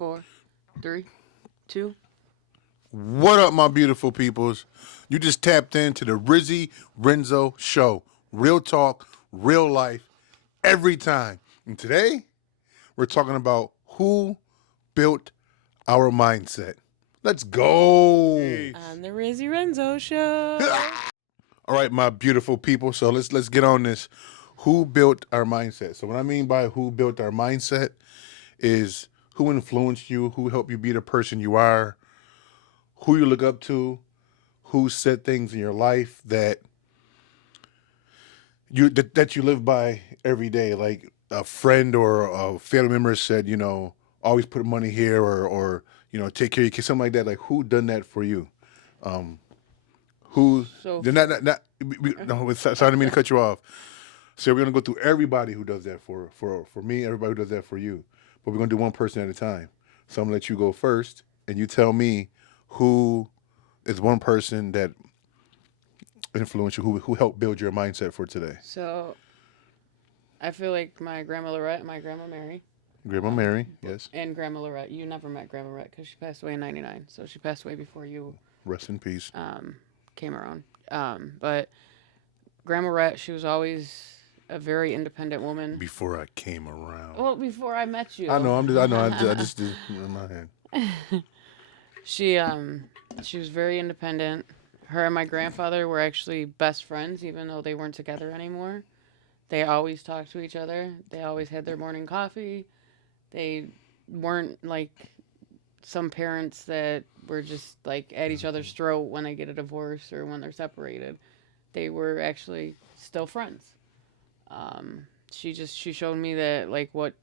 4, 3, 2. What up, my beautiful peoples? You just tapped into the Rizzy Renzo Show. Real talk, real life, every time. And today, we're talking about who built our mindset. Let's go. On the Rizzy Renzo Show. All right, my beautiful people. So let's get on this. Who built our mindset? So what I mean by who built our mindset is who influenced you, who helped you be the person you are, who you look up to, who said things in your life that you live by every day. Like a friend or a family member said, always put money here or take care of your kids, something like that. Like who done that for you? Who? So They're not no, sorry, I didn't mean to cut you off. So we're gonna go through everybody who does that for me, everybody who does that for you. But we're gonna do one person at a time. So I'm gonna let you go first, and you tell me who is one person that influenced you, who helped build your mindset for today. So I feel like my grandma Lorette and my grandma Mary. Grandma Mary, yes. And Grandma Lorette. You never met Grandma Lorette because she passed away in '99. So she passed away before you Rest in peace. came around. But Grandma Lorette, she was always a very independent woman. Before I came around. Well, before I met you. I know. I just did in my head. She was very independent. Her and my grandfather were actually best friends, even though they weren't together anymore. They always talked to each other. They always had their morning coffee. They weren't like some parents that were just like at each other's throat when they get a divorce or when they're separated. They were actually still friends. She showed me that like what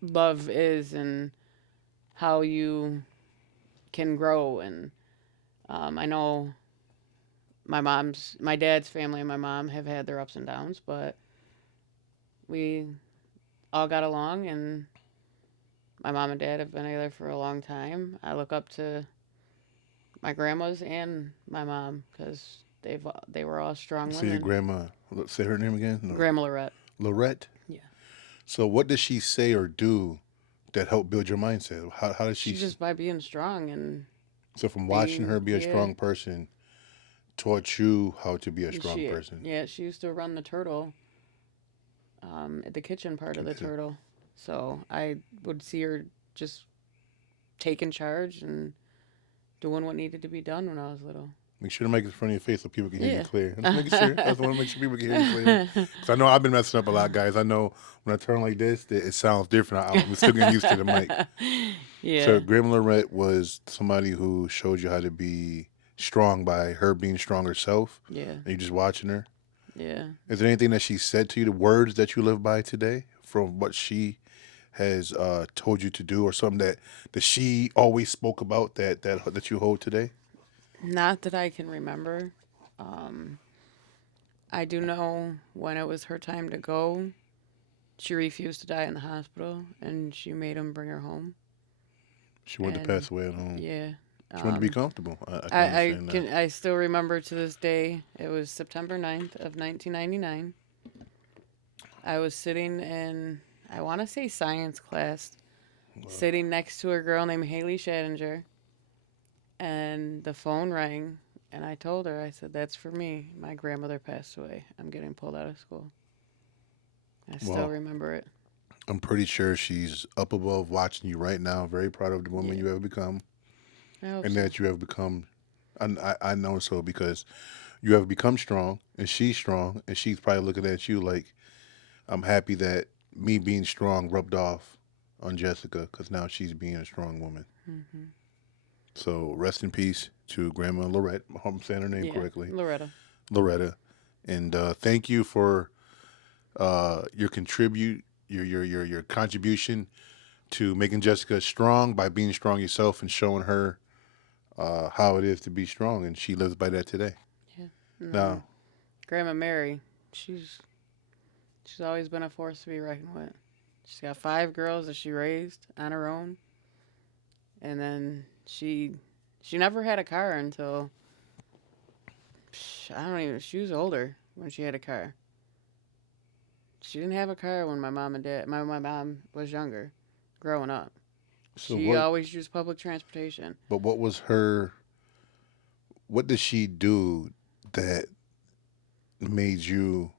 love is and how you can grow. And I know my dad's family and my mom have had their ups and downs, but we all got along, and my mom and dad have been together for a long time. I look up to my grandmas and my mom because they were all strong So your women. grandma, say her name again? No. Grandma Lorette. Lorette? Yeah. So what does she say or do that helped build your mindset? How does she? She just by being strong and So from watching her be a yeah. strong person, taught you how to be a strong she person. yeah she used to run the turtle, at the kitchen part of the turtle. So I would see her just taking charge and doing what needed to be done when I was little. Make sure to make it in front of your face so people can hear you Yeah. clear. Just making sure. I just want to make sure people can hear you clear. Because I know I've been messing up a lot, guys. I know when I turn like this, it sounds different. I'm still getting used to the mic. Yeah. So Grandma Lorette was somebody who showed you how to be strong by her being strong herself. Yeah. And you just watching her. Yeah. Is there anything that she said to you, the words that you live by today, from what she has told you to do, or something that she always spoke about that you hold today? Not that I can remember. I do know when it was her time to go, she refused to die in the hospital, and she made him bring her home. She wanted to pass away at home. Yeah. She wanted to be comfortable. I can understand that. I still remember to this day. It was September 9th of 1999. I was sitting in, I want to say science class, sitting next to a girl named Haley Shadinger, and the phone rang, and I told her, I said, "That's for me. My grandmother passed away. I'm getting pulled out of school." I still remember it. I'm pretty sure she's up above watching you right now. Very proud of the woman you have become, and that you have become. I know so because you have become strong, and she's probably looking at you like, I'm happy that me being strong rubbed off on Jessica because now she's being a strong woman. Mm-hmm. So rest in peace to Grandma Lorette. I hope I'm saying her name correctly. Loretta. And thank you for your your contribution to making Jessica strong by being strong yourself and showing her how it is to be strong, and she lives by that today. Yeah. Now, Grandma Mary, she's always been a force to be reckoned with. She's got 5 girls that she raised on her own, and then she never had a car until she was older when she had a car. She didn't have a car when my mom was younger, growing up. So She what? always used public transportation. But what was her? What did she do that made you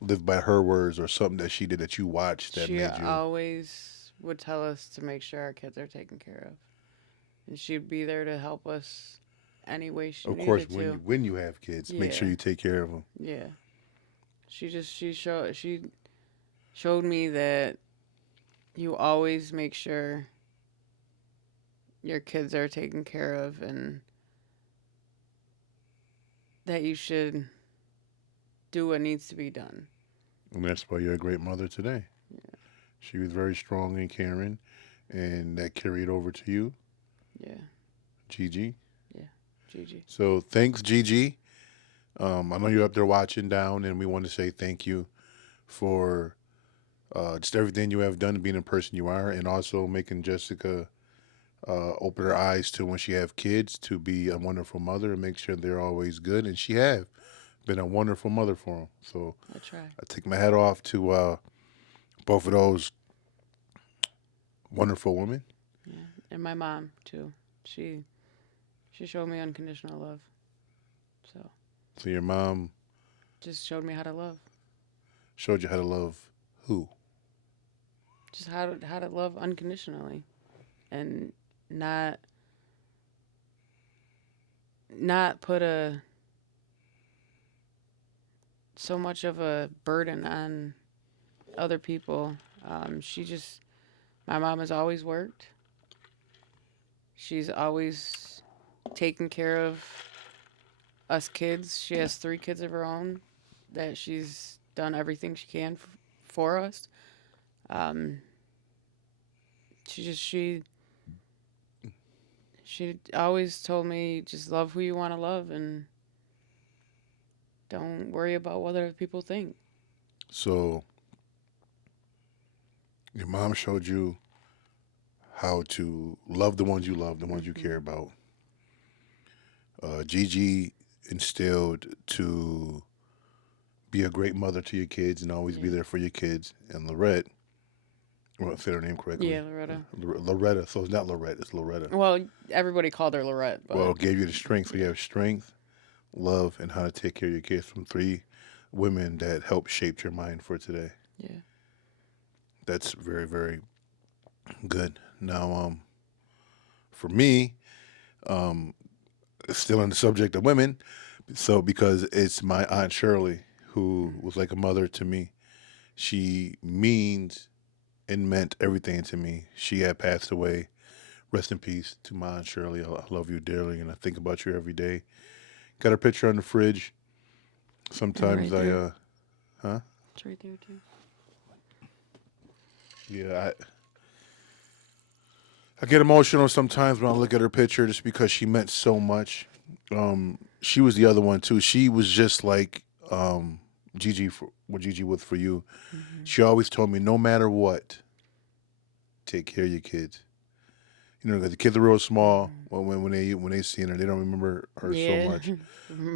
live by her words, or something that she did that you watched that She made you? always would tell us to make sure our kids are taken care of. And she'd be there to help us any way she Of course, needed to. when you have kids, make sure Yeah. you take care of them. Yeah. She showed me that you always make sure your kids are taken care of and that you should do what needs to be done. And that's why you're a great mother today. Yeah. She was very strong and caring, and that carried over to you, Yeah. Gigi. Yeah. Gigi. So thanks, Gigi. I know you're up there watching down, and we want to say thank you for just everything you have done to being the person you are, and also making Jessica open her eyes to when she have kids to be a wonderful mother and make sure they're always good. And she have been a wonderful mother for them. So I try. I take my hat off to both of those wonderful women. Yeah. And my mom too. She she showed me unconditional love. So So your mom just showed me how to love. showed you how to love who? Just how to love unconditionally and not not put a so much of a burden on other people. She just my mom has always worked. She's always taken care of us kids. She has 3 kids of her own that she's done everything she can for us. Um, she always told me just love who you want to love and don't worry about what other people think. So your mom showed you how to love the ones you love, the ones you Hmm. care about. Gigi instilled to be a great mother to your kids and always be Yeah. there for your kids. And Lorette, I want to say her name correctly. Yeah, Loretta. Loretta. So it's not Lorette, it's Loretta. Well, everybody called her Lorette, Well, but gave you the strength. So you yeah, have strength, love, and how to take care of your kids from 3 women that helped shape your mind for today. yeah. That's very, very good. Now, for me, um, still on the subject of women, so because it's my Aunt Shirley who was like a mother to me. She means and meant everything to me. She had passed away. Rest in peace to my Aunt Shirley. I love you dearly, and I think about you every day. Got her picture on the fridge. And Sometimes right there, huh? it's right there too. Yeah, I get emotional sometimes when I look at her picture just because she meant so much. She was the other one too. She was just like Gigi for what Gigi was for you. Hmm. She always told me, no matter what, take care of your kids. You know, 'cause the kids are real small. Hmm. When they seen her, they don't remember her so Yeah. much.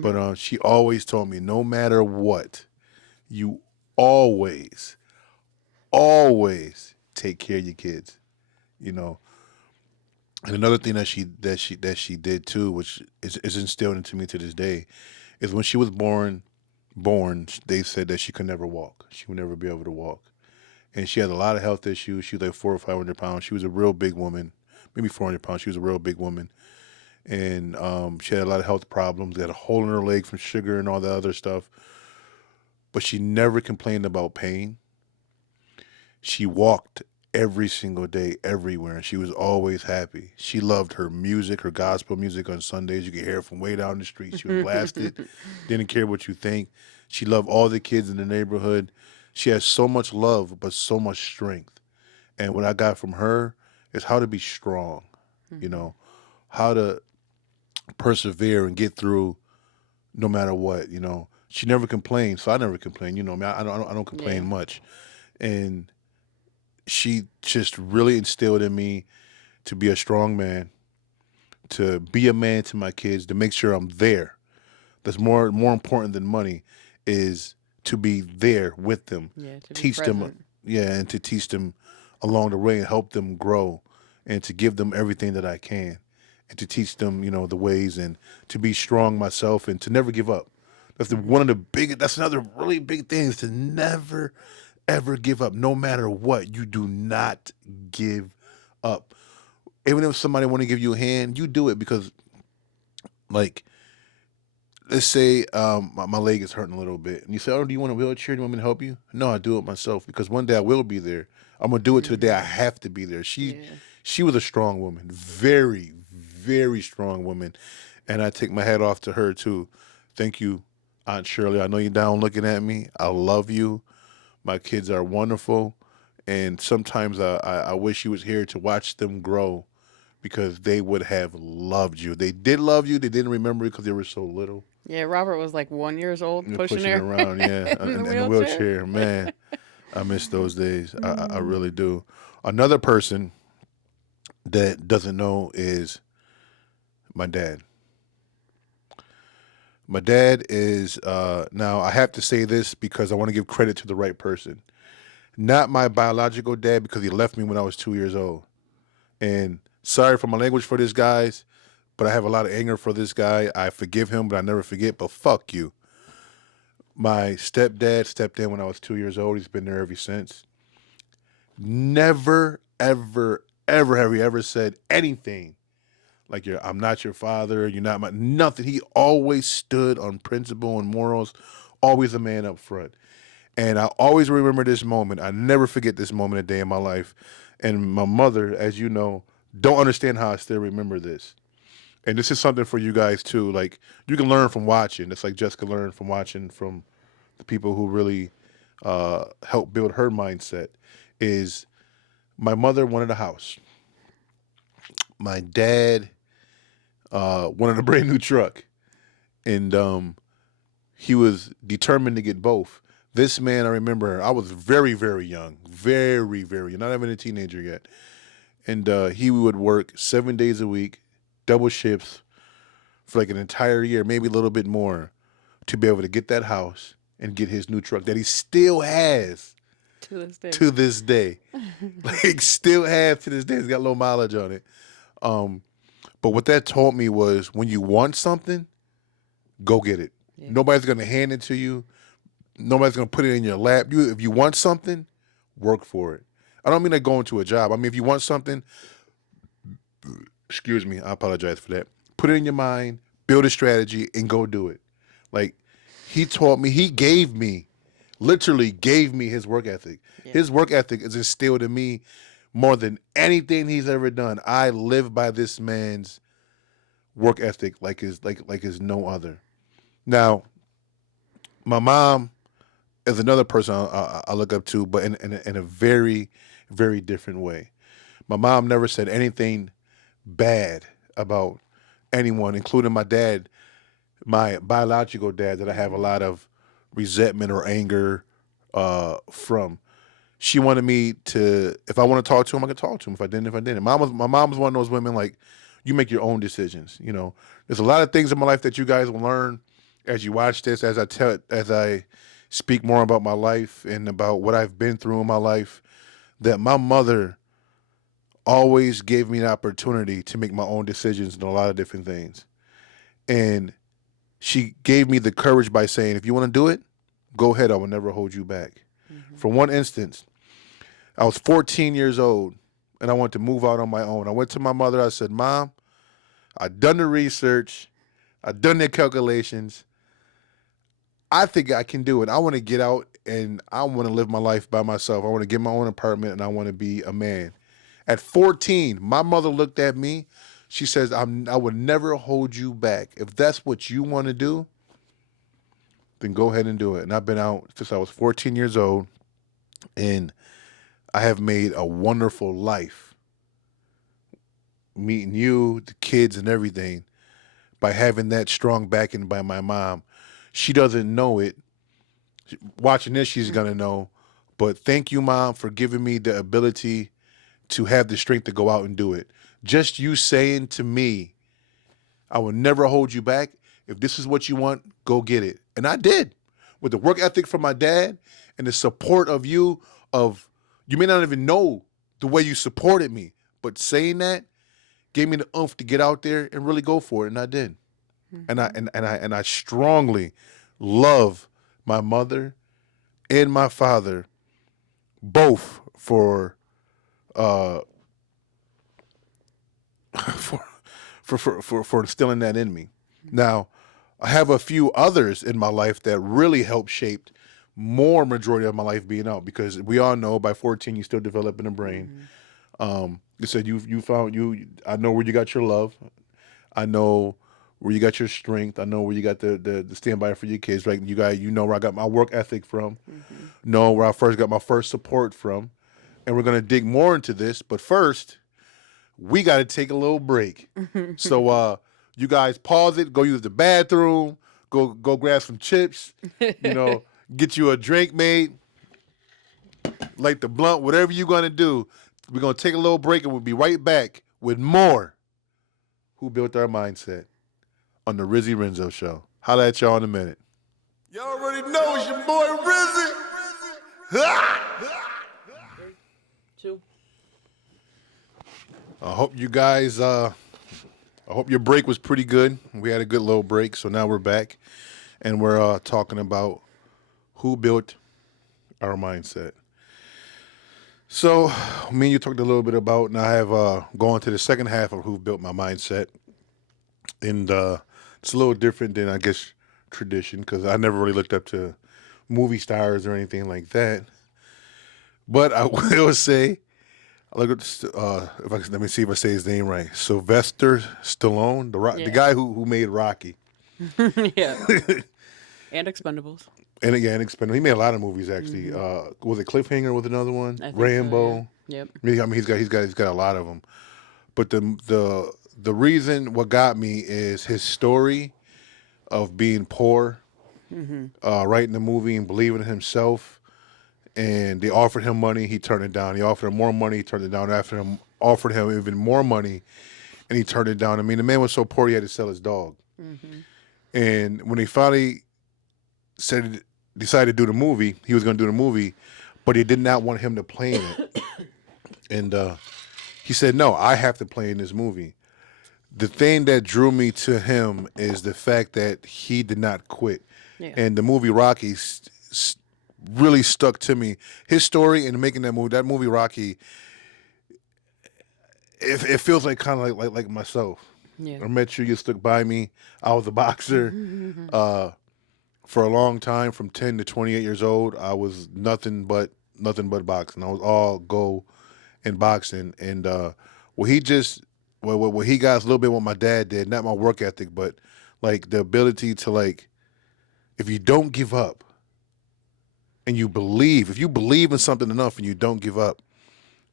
But she always told me, no matter what, you always, always take care of your kids. You know, and another thing that she did too, which is instilled into me to this day, is when she was born, they said that she could never walk. She would never be able to walk, and she had a lot of health issues. She was like 400 or 500 pounds. She was a real big woman, maybe 400 pounds. She was a real big woman, and she had a lot of health problems. They had a hole in her leg from sugar and all that other stuff. But she never complained about pain. She walked every single day, everywhere, and she was always happy. She loved her music, her gospel music on Sundays. You could hear it from way down the street. She would blast it, didn't care what you think. She loved all the kids in the neighborhood. She has so much love, but so much strength. And what I got from her is how to be strong, you Hmm. know, how to persevere and get through no matter what, She never complained, so I never complain. You know, I don't complain Yeah. much. And she just really instilled in me to be a strong man, to be a man to my kids, to make sure I'm there. That's more important than money, is to be there with them, Yeah. To be teach them, present. yeah, and to teach them along the way and help them grow and to give them everything that I can, and to teach them, the ways, and to be strong myself, and to never give up. That's one of the big. That's another really big thing, is to never, ever give up, no matter what. You do not give up. Even if somebody want to give you a hand, you do it, because, like, let's say my leg is hurting a little bit, and you say, "Oh, do you want a wheelchair? Do you want me to help you?" No, I do it myself, because one day I will be there. I'm gonna do it to the day I have to be there. Yeah. She was a strong woman, very, very strong woman, and I take my hat off to her too. Thank you, Aunt Shirley. I know you're down looking at me. I love you. My kids are wonderful, and sometimes I wish you was here to watch them grow, because they would have loved you. They did love you. They didn't remember you because they were so little. Yeah, Robert was like 1 year old You're pushing pushing her around, yeah, in the in the wheelchair. wheelchair. Man, I miss those days. I really do. Another person that doesn't know is my dad. My dad is, now I have to say this because I want to give credit to the right person. Not my biological dad, because he left me when I was 2 years old. And sorry for my language for this, guys, but I have a lot of anger for this guy. I forgive him, but I never forget. But fuck you. My stepdad stepped in when I was 2 years old. He's been there ever since. Never, ever, ever have he ever said anything like, I'm not your father, you're not my nothing. He always stood on principle and morals, always a man up front. And I always remember this moment. I never forget this moment a day in my life. And my mother, as you know, don't understand how I still remember this. And this is something for you guys too. Like, you can learn from watching. It's like Jessica learned from watching from the people who really helped build her mindset. Is my mother wanted a house. My dad wanted a brand new truck, and he was determined to get both. This man, I remember, I was very, very young, very, very, not even a teenager yet, and he would work 7 days a week, double shifts for like an entire year, maybe a little bit more, to be able to get that house and get his new truck that he still has To this day. to this day. Like, still has to this day. It's got low mileage on it. But what that taught me was, when you want something, go get it. Yeah. Nobody's gonna hand it to you. Nobody's gonna put it in your lap. If you want something, work for it. I don't mean like going to a job. I mean, if you want something, excuse me, I apologize for that. Put it in your mind, build a strategy, and go do it. Like, he taught me, he gave me, literally gave me his work ethic. Yeah. His work ethic is instilled in me more than anything he's ever done. I live by this man's work ethic like is no other. Now, my mom is another person I look up to, but in a very, very different way. My mom never said anything bad about anyone, including my dad, my biological dad, that I have a lot of resentment or anger from. She wanted me to, if I want to talk to him, I could talk to him. If I didn't, my mom was one of those women, like, you make your own decisions. There's a lot of things in my life that you guys will learn as you watch this, as I speak more about my life and about what I've been through in my life, that my mother always gave me an opportunity to make my own decisions in a lot of different things. And she gave me the courage by saying, if you want to do it, go ahead. I will never hold you back. For one instance, I was 14 years old and I wanted to move out on my own. I went to my mother. I said, Mom, I've done the research. I've done the calculations. I think I can do it. I want to get out and I want to live my life by myself. I want to get my own apartment and I want to be a man. At 14, my mother looked at me. She says, I would never hold you back. If that's what you want to do, then go ahead and do it. And I've been out since I was 14 years old, and I have made a wonderful life meeting you, the kids, and everything by having that strong backing by my mom. She doesn't know it. Watching this, she's going to know. But thank you, Mom, for giving me the ability to have the strength to go out and do it. Just you saying to me, I will never hold you back. If this is what you want, go get it. And I did. With the work ethic from my dad and the support of you may not even know the way you supported me, But saying that gave me the oomph to get out there and really go for it, and I did. And I strongly love my mother and my father both uh for for instilling that in me. Now, I have a few others in my life that really helped shape more majority of my life being out, because we all know by 14 you still developing a brain. You said you found you. I know where you got your love. I know where you got your strength. I know where you got the stand by for your kids. Right, you know where I got my work ethic from. Know where I first got my first support from, and we're gonna dig more into this. But first, we got to take a little break. So you guys pause it, go use the bathroom, go grab some chips, get you a drink made, light the blunt, whatever you're going to do. We're going to take a little break and we'll be right back with more Who Built Our Mindset on the Rizzy Renzo Show. Holla at y'all in a minute. Y'all already know it's your boy Rizzy. Two. I hope you guys, I hope your break was pretty good. We had a good little break, so now we're back, and we're talking about who built our mindset. So, me and you talked a little bit about, and I have gone to the second half of who built my mindset, and it's a little different than, I guess, tradition, because I never really looked up to movie stars or anything like that. But I will say, look at let me see if I say his name right. Sylvester Stallone, the guy who made Rocky. Yeah. And Expendables. And again, Expendables. He made a lot of movies actually. Was it Cliffhanger with another one? Rambo. So, yeah. Yep. I mean, he's got a lot of them. But the reason what got me is his story of being poor, writing the movie and believing in himself. And they offered him money, he turned it down. He offered him more money, he turned it down. After him, offered him even more money, and he turned it down. I mean, the man was so poor he had to sell his dog. And when he finally decided to do the movie, he was going to do the movie, but he did not want him to play in it. And he said, "No, I have to play in this movie." The thing that drew me to him is the fact that he did not quit. Yeah. And the movie Rocky really stuck to me. His story in making that movie Rocky, it feels like kind of like myself. Yeah. I met you stuck by me. I was a boxer for a long time, from 10 to 28 years old. I was nothing but boxing. I was all go in boxing. And what he got is a little bit what my dad did, not my work ethic, but like the ability to, like, if you don't give up, and if you believe in something enough and you don't give up,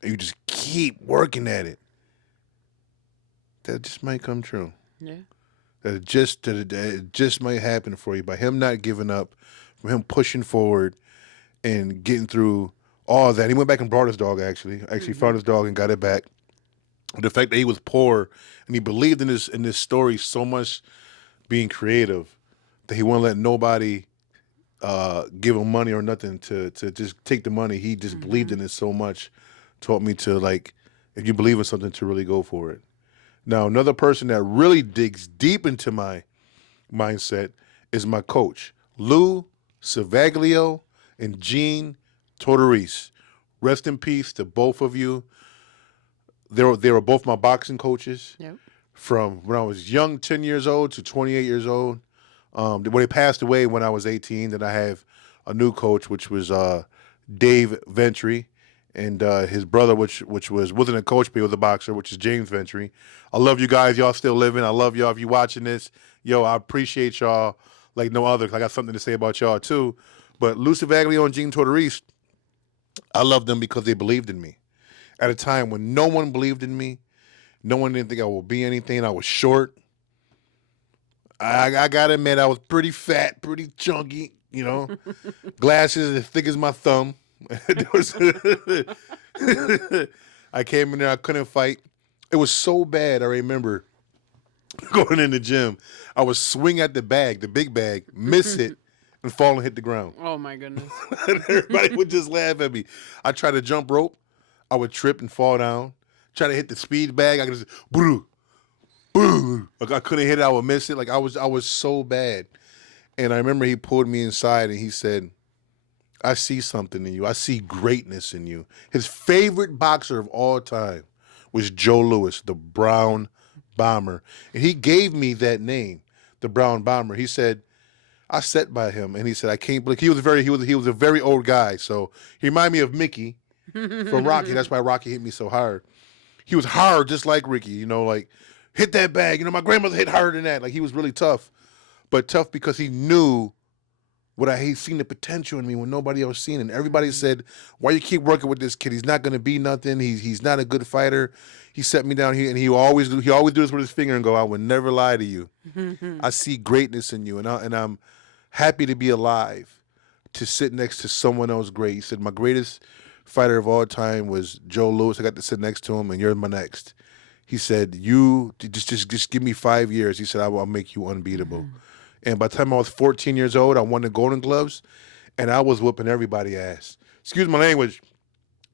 and you just keep working at it, that just might come true. Yeah. That it just might happen for you by him not giving up, from him pushing forward and getting through all that. He went back and brought his dog, actually. Found his dog and got it back. The fact that he was poor and he believed in this story so much, being creative, that he wouldn't let nobody give him money or nothing to just take the money. He just believed in it so much, taught me to, like, if you believe in something, to really go for it. Now, another person that really digs deep into my mindset is my coach, Lou Savaglio and Gene Tortorese. Rest in peace to both of you. They were both my boxing coaches. Yep. From when I was young, 10 years old to 28 years old. When they passed away when I was 18, then I have a new coach, which was Dave Ventry, and his brother, which wasn't a coach, but he was a boxer, which is James Ventry. I love you guys. Y'all still living. I love y'all. If you're watching this, yo, I appreciate y'all like no other. I got something to say about y'all too. But Lou Savaglio and Gene Tortorese, I love them because they believed in me. At a time when no one believed in me, no one didn't think I would be anything. I was short. I gotta admit, I was pretty fat, pretty chunky, glasses as thick as my thumb. I came in there, I couldn't fight. It was so bad, I remember going in the gym. I would swing at the big bag, miss it, and fall and hit the ground. Oh, my goodness. And everybody would just laugh at me. I tried to jump rope. I would trip and fall down. try to hit the speed bag. I could just boo, boo. Like I couldn't hit it. I would miss it. Like I was so bad. And I remember he pulled me inside and he said, I see something in you. I see greatness in you. His favorite boxer of all time was Joe Louis, the Brown Bomber. And he gave me that name, the Brown Bomber. He said, I sat by him and he said, I can't believe he was a very old guy. So he reminded me of Mickey from Rocky. That's why Rocky hit me so hard. He was hard just like Ricky, like hit that bag. My grandmother hit harder than that. Like he was really tough. But tough because he knew he seen the potential in me when nobody else seen it. And everybody said, why you keep working with this kid? He's not going to be nothing. He's not a good fighter. He set me down here, and he always do this with his finger and go, I would never lie to you. I see greatness in you, and I'm happy to be alive to sit next to someone else great. He said, my greatest fighter of all time was Joe Louis. I got to sit next to him, and you're my next. He said, you just give me 5 years. He said, I'll make you unbeatable. And by the time I was 14 years old, I won the Golden Gloves, and I was whooping everybody's ass. Excuse my language.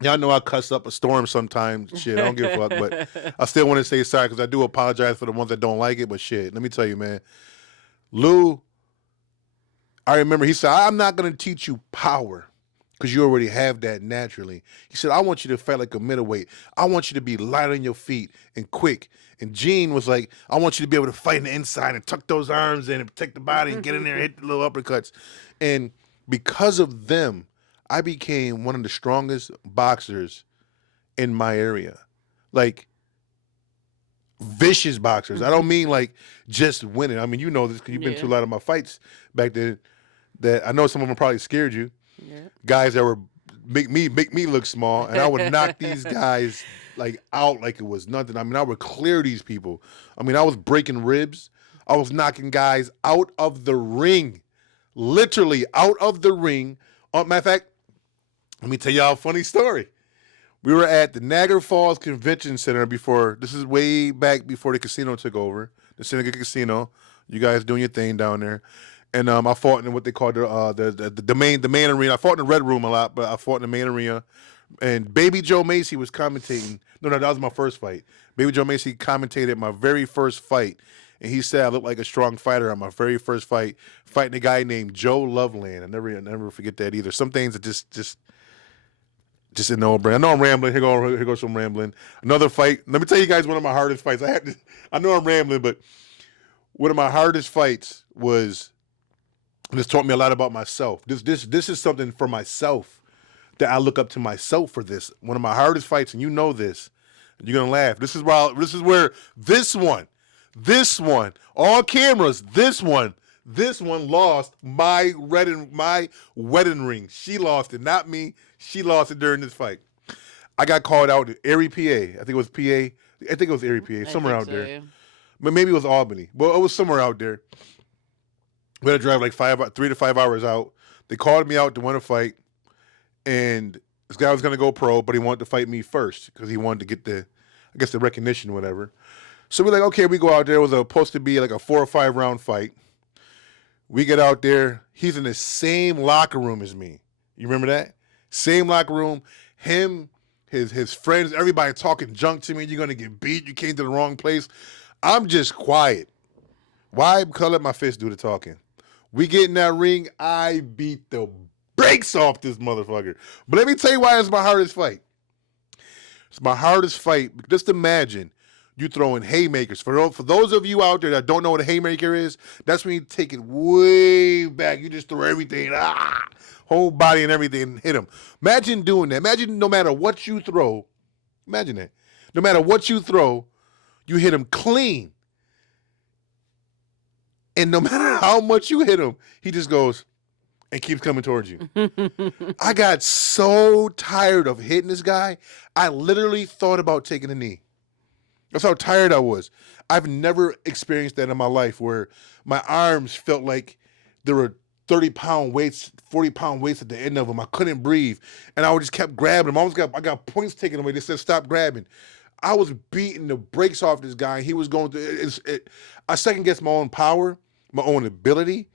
Y'all know I cuss up a storm sometimes. Shit, I don't give a fuck, but I still want to say sorry because I do apologize for the ones that don't like it. But shit, let me tell you, man. Lou, I remember he said, I'm not going to teach you power because you already have that naturally. He said, I want you to fight like a middleweight. I want you to be light on your feet and quick. And Gene was like, I want you to be able to fight in the inside and tuck those arms in and protect the body and get in there and hit the little uppercuts. And because of them, I became one of the strongest boxers in my area. Like, vicious boxers. I don't mean like just winning. I mean, you know this because you've been to a lot of my fights back then that I know some of them probably scared you. Yeah. Guys that were make me look small, and I would knock these guys like out like it was nothing. I mean, I would clear these people. I mean, I was breaking ribs. I was knocking guys out of the ring, literally out of the ring. Matter of fact, let me tell y'all a funny story. We were at the Niagara Falls Convention Center this is way back before the casino took over, the Seneca Casino. You guys doing your thing down there. And I fought in what they call the main arena. I fought in the Red Room a lot, but I fought in the main arena. And Baby Joe Macy was commentating. No, that was my first fight. Baby Joe Macy commentated my very first fight. And he said I looked like a strong fighter on my very first fight, fighting a guy named Joe Loveland. I never forget that either. Some things that just in the old brand. I know I'm rambling. Here goes some rambling. Another fight. Let me tell you guys one of my hardest fights. I know I'm rambling, but one of my hardest fights was. This taught me a lot about myself. This is something for myself that I look up to myself for this. One of my hardest fights, and you know this. You're gonna laugh. This is where this one, all cameras, this one lost my wedding ring. She lost it, not me. She lost it during this fight. I got called out in Erie, PA. I think it was Erie, PA, somewhere out there. Yeah. But maybe it was Albany. Well, it was somewhere out there. We had to drive like 3 to 5 hours out. They called me out to win a fight, and this guy was going to go pro, but he wanted to fight me first because he wanted to get the recognition, whatever. So we're like, okay, we go out there. It was supposed to be like a 4 or 5 round fight. We get out there. He's in the same locker room as me. You remember that? Same locker room. Him, his friends, everybody talking junk to me. You're going to get beat. You came to the wrong place. I'm just quiet. Why? Because I let my fist do the talking. We get in that ring, I beat the brakes off this motherfucker. But let me tell you why it's my hardest fight. It's my hardest fight. Just imagine you throwing haymakers. For those of you out there that don't know what a haymaker is, that's when you take it way back. You just throw everything, whole body and everything, and hit them. Imagine doing that. Imagine no matter what you throw, imagine that. No matter what you throw, you hit him clean. And no matter how much you hit him, he just goes and keeps coming towards you. I got so tired of hitting this guy, I literally thought about taking a knee. That's how tired I was. I've never experienced that in my life where my arms felt like there were 30-pound weights, 40-pound weights at the end of them. I couldn't breathe. And I just kept grabbing them. I got points taken away. They said, stop grabbing. I was beating the brakes off this guy. He was going through I second-guessed my own power, my own ability.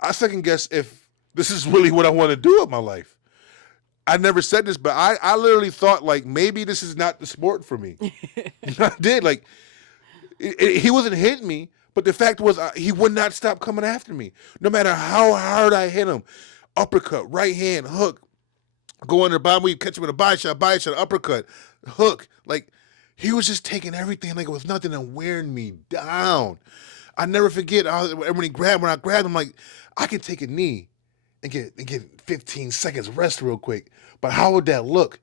I second-guess if this is really what I want to do with my life. I never said this, but I literally thought like maybe this is not the sport for me. I did like he wasn't hitting me, but the fact was he would not stop coming after me, no matter how hard I hit him. Uppercut, right hand, hook, go under the bottom, we catch him with a body shot, uppercut, hook. Like he was just taking everything like it was nothing and wearing me down. I never forget when I grabbed him, like I could take a knee and get 15 seconds rest real quick. But how would that look?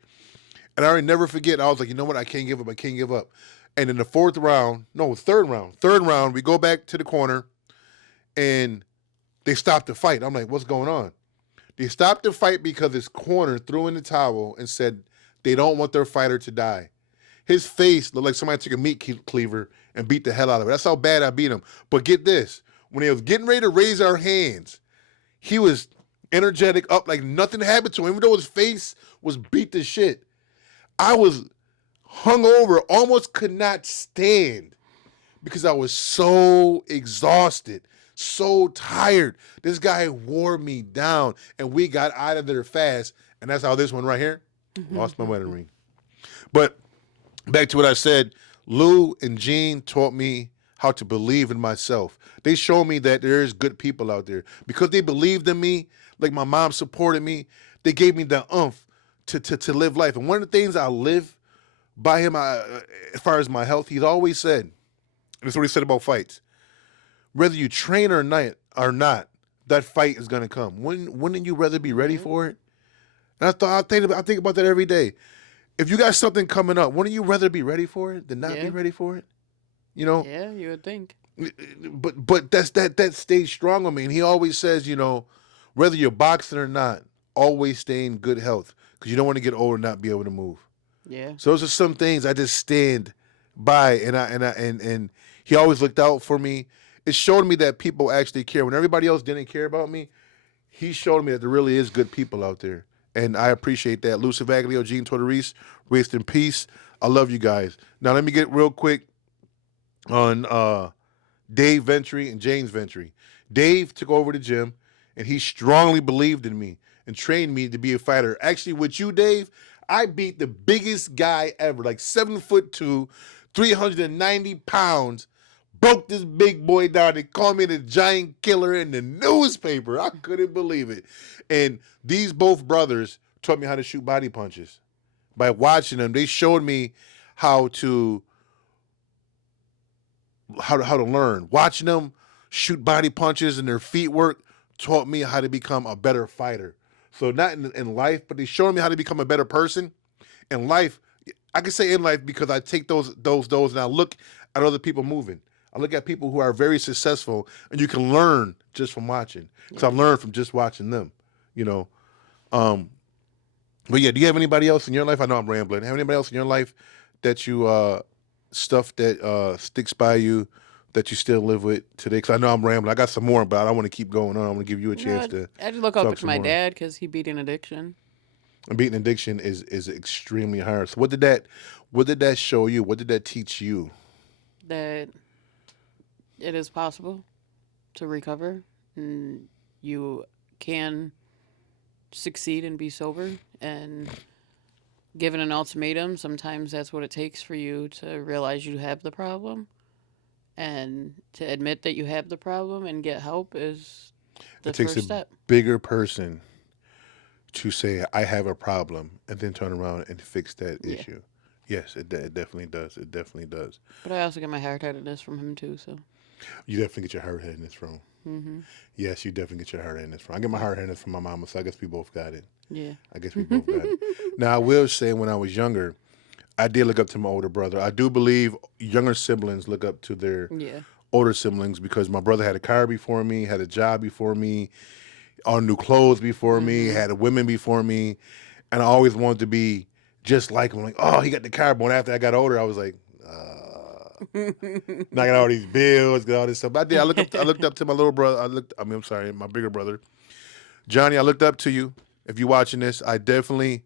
And I already never forget. I was like, you know what? I can't give up. I can't give up. And in the third round, we go back to the corner, and they stopped the fight. I'm like, what's going on? They stopped the fight because his corner threw in the towel and said they don't want their fighter to die. His face looked like somebody took a meat cleaver and beat the hell out of it. That's how bad I beat him. But get this. When they was getting ready to raise our hands, he was energetic, up like nothing happened to him, even though his face was beat to shit. I was hungover, almost could not stand because I was so exhausted, so tired. This guy wore me down, and we got out of there fast. And that's how this one right here lost my wedding ring. But back to what I said, Lou and Gene taught me how to believe in myself. They showed me that there's good people out there. Because they believed in me, like my mom supported me, they gave me the oomph to live life. And one of the things I live by him, as far as my health, he's always said, and that's what he said about fights, whether you train or not, that fight is going to come. Wouldn't you rather be ready for it? And I think about that every day. If you got something coming up, wouldn't you rather be ready for it than not be ready for it? You know? Yeah, you would think. But that stays strong on me. And he always says, whether you're boxing or not, always stay in good health because you don't want to get old and not be able to move. Yeah. So those are some things I just stand by, and he always looked out for me. It showed me that people actually care. When everybody else didn't care about me, he showed me that there really is good people out there. And I appreciate that. Lou Savaglio, Gene Tortorice, rest in peace. I love you guys. Now let me get real quick on Dave Ventry and James Ventry. Dave took over the gym, and he strongly believed in me and trained me to be a fighter. Actually, with you, Dave, I beat the biggest guy ever, like 7'2", 390 pounds. Broke this big boy down. They called me the giant killer in the newspaper. I couldn't believe it. And these both brothers taught me how to shoot body punches. By watching them, they showed me how to learn. Watching them shoot body punches and their feet work taught me how to become a better fighter. So not in life, but they showed me how to become a better person. In life, I can say in life because I take those and I look at other people moving. I look at people who are very successful, and you can learn just from watching. Because I learned from just watching them, But yeah, do you have anybody else in your life? I know I'm rambling. Have anybody else in your life that you stuff that sticks by you that you still live with today? Because I know I'm rambling. I got some more, but I don't want to keep going on. I want to give you a chance to. I just look up to my dad because he beat an addiction. And beating addiction is extremely hard. So what did that show you? What did that teach you? That it is possible to recover, and you can succeed and be sober. And given an ultimatum, sometimes that's what it takes for you to realize you have the problem, and to admit that you have the problem and get help is the first step. It takes a bigger person to say, I have a problem, and then turn around and fix that issue. Yes, it definitely does. It definitely does. But I also get my hard-headedness from him, too, so. You definitely get your hard-headedness from. Mm-hmm. Yes, you definitely get your hard-headedness from. I get my hard-headedness from my mama, so I guess we both got it. Yeah. I guess we both got it. Now, I will say when I was younger, I did look up to my older brother. I do believe younger siblings look up to their older siblings because my brother had a car before me, had a job before me, on new clothes before me, had women before me, and I always wanted to be just like him. Like, oh, he got the car. But after I got older, I was like, now I got all these bills, got all this stuff. But I did. I looked up to my little brother. My bigger brother, Johnny. I looked up to you. If you're watching this, I definitely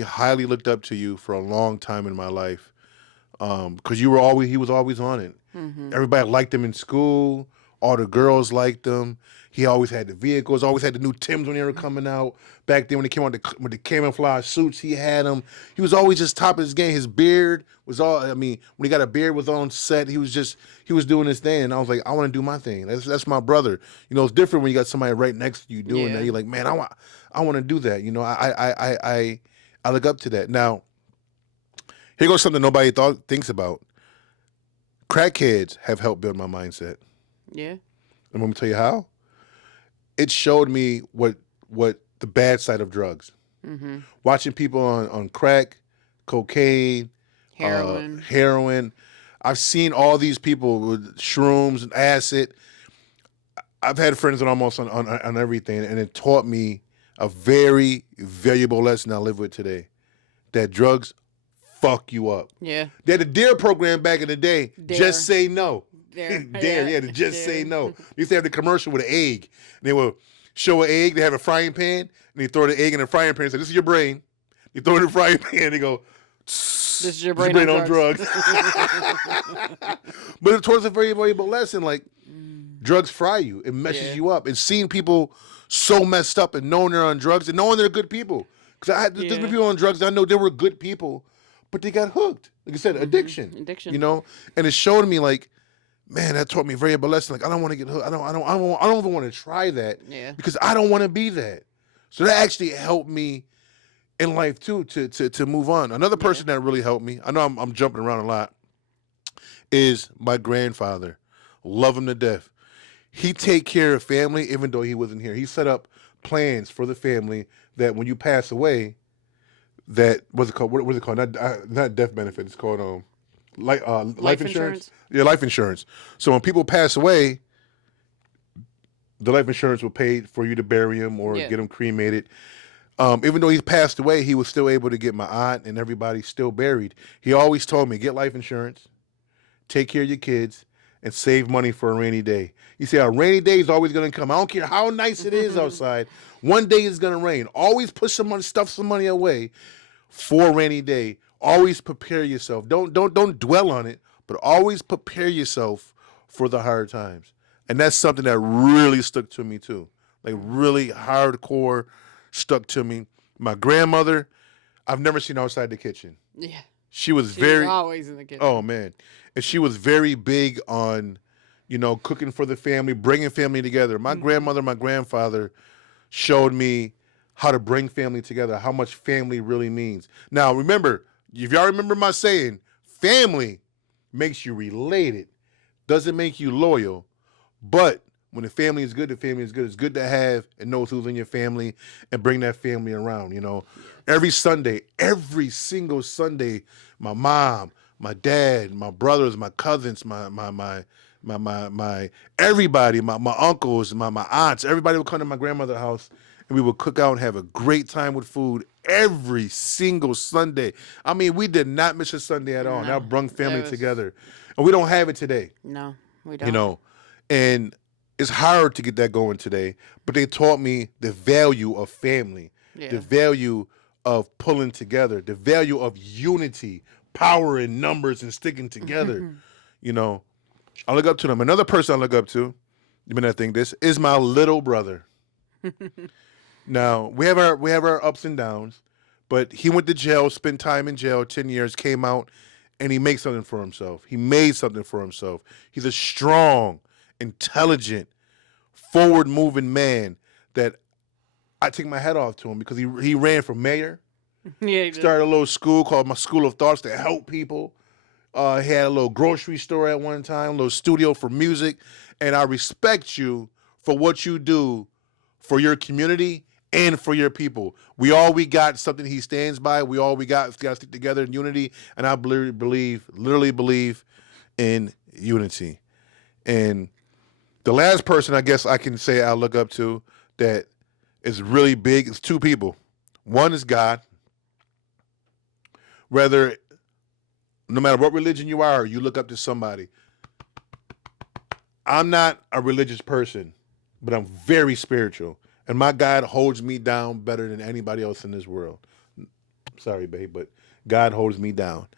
highly looked up to you for a long time in my life, because he was always on it. Mm-hmm. Everybody liked him in school. All the girls liked him. He always had the vehicles, always had the new Timbs when they were coming out. Back then when they came out with the camouflage suits, he had them. He was always just top of his game. His beard was all, I mean, when he got a beard was on set, he was doing his thing. And I was like, I want to do my thing. That's my brother. You know, it's different when you got somebody right next to you doing that. You're like, man, I want to do that. You know, I look up to that. Now, here goes something nobody thinks about. Crackheads have helped build my mindset. Yeah. And let me tell you how. It showed me what the bad side of drugs. Mm-hmm. Watching people on crack, cocaine, heroin. I've seen all these people with shrooms and acid. I've had friends that almost on everything, and it taught me a very valuable lesson I live with today. That drugs fuck you up. Yeah. They had a DARE program back in the day. Dare. Just say no. Dare. Yeah, to just say no. They used to have the commercial with an egg. And they will show an egg, they have a frying pan, and they throw the egg in the frying pan and say, this is your brain. You throw it in the frying pan, and they go, this is your brain on drugs. But it taught us a very valuable lesson, like, drugs fry you. It messes you up. And seeing people so messed up and knowing they're on drugs and knowing they're good people. Because there's been people on drugs that I know they were good people, but they got hooked. Like I said, addiction. You know? And it showed me, like, man, that taught me a very valuable lesson. Like, I don't want to get hooked. I don't even want to try that. Yeah. Because I don't want to be that. So that actually helped me in life too to move on. Another person that really helped me, I know I'm jumping around a lot, is my grandfather. Love him to death. He take care of family even though he wasn't here. He set up plans for the family that when you pass away, that what's it called? What is it called? Not death benefit. It's called life insurance. Yeah, life insurance. So when people pass away, the life insurance will pay for you to bury him or get him cremated. Even though he passed away, he was still able to get my aunt and everybody still buried. He always told me, get life insurance, take care of your kids, and save money for a rainy day. You see, a rainy day is always going to come. I don't care how nice it is outside. One day it's going to rain. Always put some money, stuff some money away for a rainy day. Always prepare yourself. Don't dwell on it, but always prepare yourself for the hard times. And that's something that really stuck to me too. Like really hardcore stuck to me. My grandmother, I've never seen her outside the kitchen. Yeah. She was always in the kitchen. Oh man. And she was very big on, cooking for the family, bringing family together. My grandmother, my grandfather showed me how to bring family together, how much family really means. Now, remember, if y'all remember my saying, family makes you related, doesn't make you loyal. But when the family is good, the family is good. It's good to have and know who's in your family and bring that family around, Every Sunday, every single Sunday, my mom, my dad, my brothers, my cousins, my everybody, my uncles, my aunts, everybody would come to my grandmother's house and we would cook out and have a great time with food every single Sunday. I mean, we did not miss a Sunday at all. That brought family together. And we don't have it today. No, we don't. And it's hard to get that going today, but they taught me the value of family, the value of pulling together, the value of unity, power in numbers and sticking together. I look up to them. Another person I look up to, you may not think this, is my little brother. Now, we have our ups and downs, but he went to jail, spent time in jail, 10 years, came out, and he made something for himself. He made something for himself. He's a strong, intelligent, forward-moving man that I take my hat off to him because he ran for mayor. Yeah, he started a little school called my School of Thoughts to help people. He had a little grocery store at one time, a little studio for music. And I respect you for what you do for your community and for your people. We got something he stands by. We got to stick together in unity. And I literally believe in unity. And the last person I guess I can say I look up to that is really big is two people. One is God. No matter what religion you are, you look up to somebody. I'm not a religious person, but I'm very spiritual. And my God holds me down better than anybody else in this world. Sorry, babe, but God holds me down.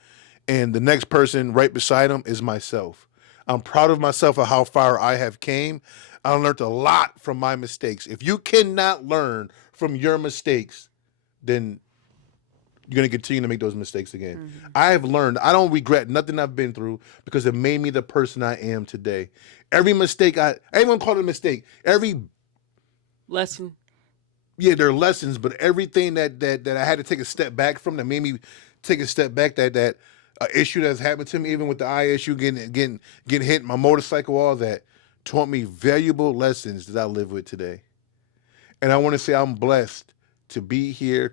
And the next person right beside him is myself. I'm proud of myself of how far I have came. I learned a lot from my mistakes. If you cannot learn from your mistakes, then you're going to continue to make those mistakes again. Mm-hmm. I have learned. I don't regret nothing I've been through because it made me the person I am today. Every mistake, everyone call it a mistake. Every lesson. Yeah, there are lessons, but everything that I had to take a step back from that made me take a step back, that issue that's happened to me, even with the eye issue, getting hit, my motorcycle, all that, taught me valuable lessons that I live with today. And I want to say I'm blessed to be here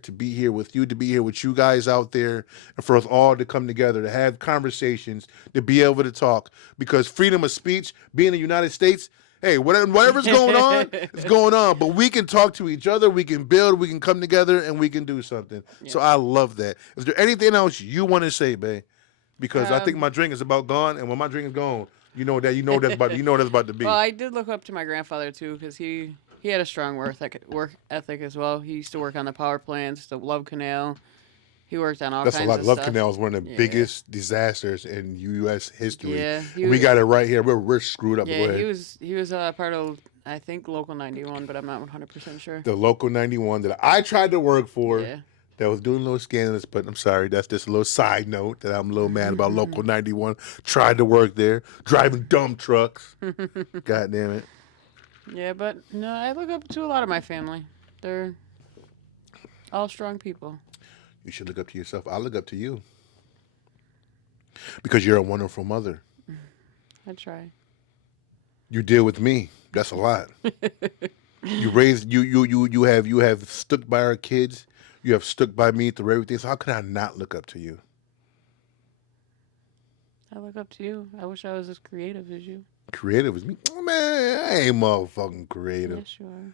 with you, to be here with you guys out there, and for us all to come together, to have conversations, to be able to talk. Because freedom of speech, being in the United States, hey, whatever's going on, it's going on. But we can talk to each other, we can build, we can come together, and we can do something. Yeah. So I love that. Is there anything else you want to say, babe? Because I think my drink is about gone, and when my drink is gone, you know that's about to be. Well, I did look up to my grandfather too, because he had a strong work ethic as well. He used to work on the power plants, the Love Canal. He worked on all kinds of stuff. That's a lot. Love Canal is one of the biggest disasters in U.S. history. Yeah, we got it right here. We're screwed up. Yeah, he was part of, I think, Local 91, but I'm not 100% sure. The Local 91 that I tried to work for. Yeah. That was doing a little scandalous, but I'm sorry. That's just a little side note that I'm a little mad about. Local 91. Tried to work there, driving dump trucks. God damn it. Yeah, but no, I look up to a lot of my family. They're all strong people. You should look up to yourself. I look up to you because you're a wonderful mother. I try. You deal with me. That's a lot. You raised you have stuck by our kids. You have stuck by me through everything. So how could I not look up to you? I look up to you. I wish I was as creative as you. Creative as me? Oh, man, I ain't motherfucking creative. Yes, you are.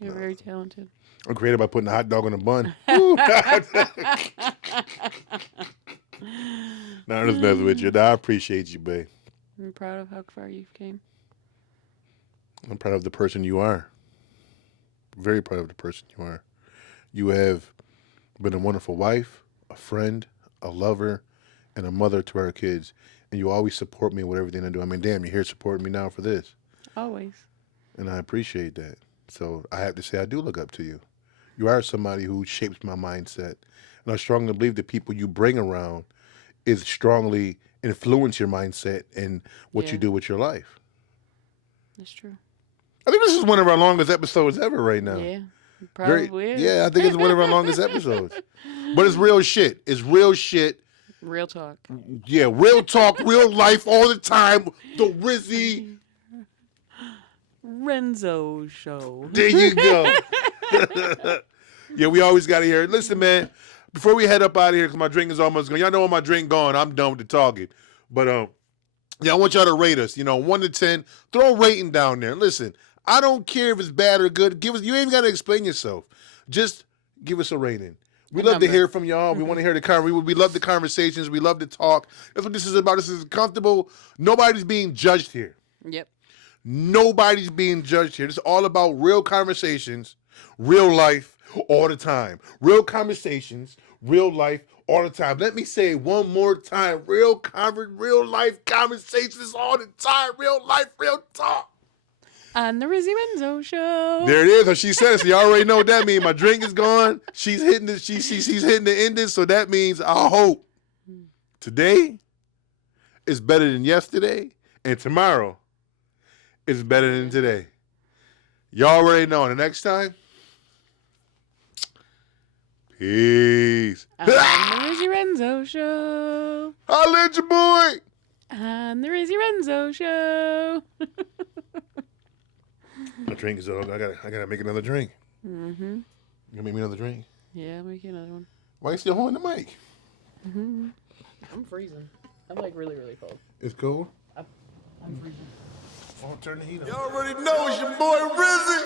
You're very talented. I'm creative by putting a hot dog on a bun. No, I'm just messing with you. I appreciate you, babe. I'm proud of how far you've came. I'm proud of the person you are. Very proud of the person you are. You have been a wonderful wife, a friend, a lover, and a mother to our kids. And you always support me with everything I do. I mean, damn, you're here supporting me now for this. Always. And I appreciate that. So I have to say I do look up to you. You are somebody who shapes my mindset. And I strongly believe the people you bring around is strongly influence your mindset and what you do with your life. That's true. I think this is one of our longest episodes ever right now. Yeah. Probably is. Yeah, I think it's one of our longest episodes. But it's real shit. It's real shit. Real talk. Yeah, real talk, real life all the time. The Rizzy Renzo Show. There you go. Yeah, we always got to hear it. Listen, man, before we head up out of here, because my drink is almost gone. Y'all know when my drink gone, I'm done with the talking. But yeah, I want y'all to rate us. 1 to 10. Throw a rating down there. Listen, I don't care if it's bad or good. You ain't got to explain yourself. Just give us a rating. We love to hear from y'all. We want to hear we love the conversations. We love to talk. That's what this is about. This is comfortable. Nobody's being judged here. Yep. Nobody's being judged here. This is all about real conversations, real life, all the time. Real conversations, real life, all the time. Let me say it one more time. Real life conversations all the time. Real life, real talk. On the Rizzy Renzo Show. There it is. So she said it. So you already know what that means. My drink is gone. She's hitting the she's hitting the ending. So that means I hope today is better than yesterday, and tomorrow is better than today. Y'all already know. And the next time, peace. On the Rizzy Renzo Show. Holla at your boy. On the Rizzy Renzo Show. My drink is over. I gotta make another drink. Mm-hmm. You gonna make me another drink? Yeah, I'll make you another one. Why are you still holding the mic? Mm-hmm. I'm freezing. I'm like really, really cold. It's cold? I'm freezing. I'll turn the heat on. You already know it's your boy Rizzy.